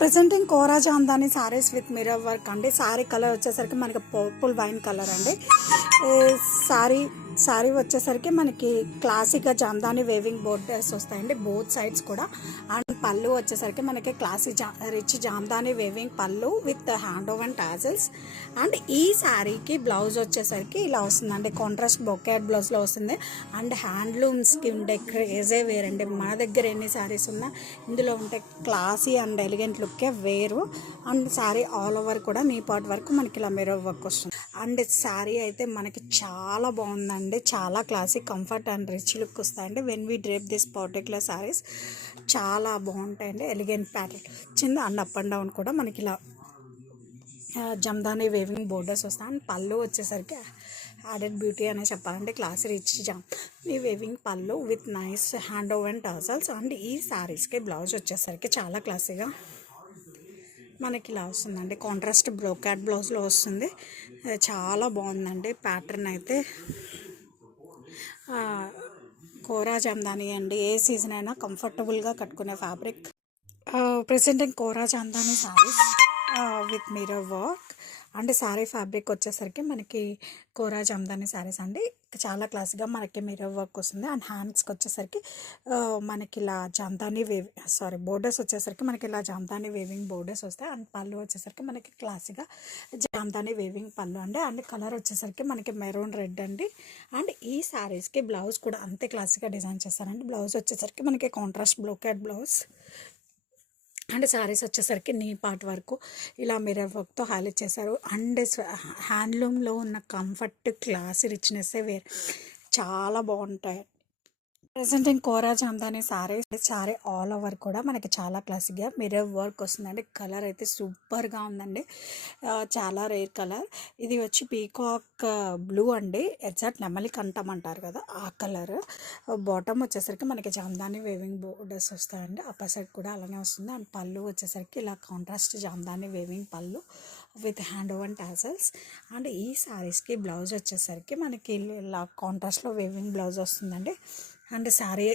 Presenting Kora Jamdani saris with mirror work అండి. Sari colour వచ్చేసరికి మనకి పర్పుల్ వైన్ కలర్ అండి. సారీ వచ్చేసరికి మనకి క్లాసిక్గా జామ్దాని వేవింగ్ బోర్డర్స్ వస్తాయండి బోత్ సైడ్స్ కూడా. అండ్ పళ్ళు వచ్చేసరికి మనకి క్లాసిక్ రిచ్ జామ్దాని వేవింగ్ పళ్ళు with hand woven tassels. And ఈ శారీకి బ్లౌజ్ వచ్చేసరికి ఇలా వస్తుందండి, కాంట్రాస్ట్ బొకేట్ బ్లౌజ్లో వస్తుంది. అండ్ హ్యాండ్లూమ్స్కి ఉండే క్రేజే వేరండి. మన దగ్గర ఎన్ని శారీస్ ఉన్నా ఇందులో ఉంటే క్లాసీ అండ్ ఎలిగెంట్ లుక్కే వేరు. అండ్ శారీ ఆల్ ఓవర్ కూడా నీ పార్ట్ వరకు మనకి ఇలా మిర్రర్ వర్క్ వస్తుంది. అండ్ శారీ అయితే మనకి చాలా బాగుందండి, చాలా classic, comfort and rich look వస్తాయండి. When we drape this particular saris చాలా బాగుంటాయండి. ఎలిగెంట్ ప్యాటర్న్ వచ్చింది. అండ్ అప్ అండ్ డౌన్ కూడా మనకి ఇలా జమ్దాని వేవింగ్ బోర్డర్స్ వస్తాయి. అండ్ పళ్ళు వచ్చేసరికి యాడెడ్ బ్యూటీ అనే చెప్పాలంటే క్లాసీ రిచ్ ఈ వేవింగ్ పళ్ళు with nice hand woven tassels. And ఈ శారీస్కి బ్లౌజ్ వచ్చేసరికి చాలా క్లాసీగా మనకి ఇలా వస్తుందండి, కాంట్రాస్ట్ బ్రోకాట్ బ్లౌజ్లో వస్తుంది. చాలా బాగుందండి ప్యాటర్న్ అయితే. కోరా జామ్దాని అండి, ఏ సీజన్ అయినా కంఫర్టబుల్గా కట్టుకునే fabric. Presenting Kora Jamdani saris with mirror work. And sari fabric వచ్చేసరికి మనకి కోరా జామ్దాని శారీస్ అండి, చాలా క్లాస్గా మనకి మిర్రర్ వర్క్ వస్తుంది. అండ్ హ్యాండ్స్కి వచ్చేసరికి మనకి ఇలా జామ్దాని బోర్డర్స్ వచ్చేసరికి మనకి ఇలా జామ్దాని వేవింగ్ బోర్డర్స్ వస్తాయి. అండ్ పళ్ళు వచ్చేసరికి మనకి క్లాస్గా జామ్దాని వేవింగ్ పళ్ళు అండి. అండ్ కలర్ వచ్చేసరికి మనకి మెరూన్ రెడ్ అండి. అండ్ ఈ శారీస్కి బ్లౌజ్ కూడా అంతే క్లాస్గా డిజైన్ చేస్తారండి. బ్లౌజ్ వచ్చేసరికి మనకి contrast brocade blouse. And saris వచ్చేసరికి నీ పార్ట్ వరకు ఇలా మిర్రర్ వర్క్తో హైలైట్ చేశారు. అండ్ హ్యాండ్లూమ్లో ఉన్న కంఫర్ట్, క్లాస్, రిచ్నెస్ వేరు, చాలా బాగుంటాయి. Presenting Kora Jamdani sorry all over కూడా మనకి చాలా క్లాసిక్గా మిర్రర్ వర్క్ వస్తుందండి. కలర్ అయితే సూపర్గా ఉందండి, చాలా రేర్ కలర్. ఇది వచ్చి పీకాక్ బ్లూ అండి, ఎగ్జాక్ట్ నెమలి కంఠం అంటారు కదా ఆ కలర్. బాటమ్ వచ్చేసరికి మనకి జామ్దాని వేవింగ్ బోర్డర్స్ వస్తాయండి, అప్పర్ సైడ్ కూడా అలానే వస్తుంది. అండ్ పళ్ళు వచ్చేసరికి ఇలా కాంట్రాస్ట్ జామ్దాని వేవింగ్ పళ్ళు with hand woven tassels. And ఈ శారీస్కి బ్లౌజ్ వచ్చేసరికి మనకి ఇలా కాంట్రాస్ట్లో వేవింగ్ బ్లౌజ్ వస్తుందండి. అండ్ శారీ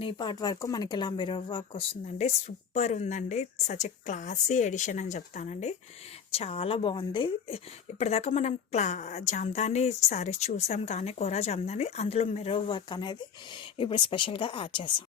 నీ పార్ట్ వరకు మనకి ఇలా మిర్రర్ వర్క్ వస్తుందండి. సూపర్ ఉందండి, సచ్ ఎ క్లాసీ ఎడిషన్ అని చెప్తానండి, చాలా బాగుంది. ఇప్పటిదాకా మనం జామ్దాని శారీస్ చూసాం, కానీ కోరా జామ్దాని అందులో మిర్రర్ వర్క్ అనేది ఇప్పుడు స్పెషల్గా యాడ్ చేస్తాం.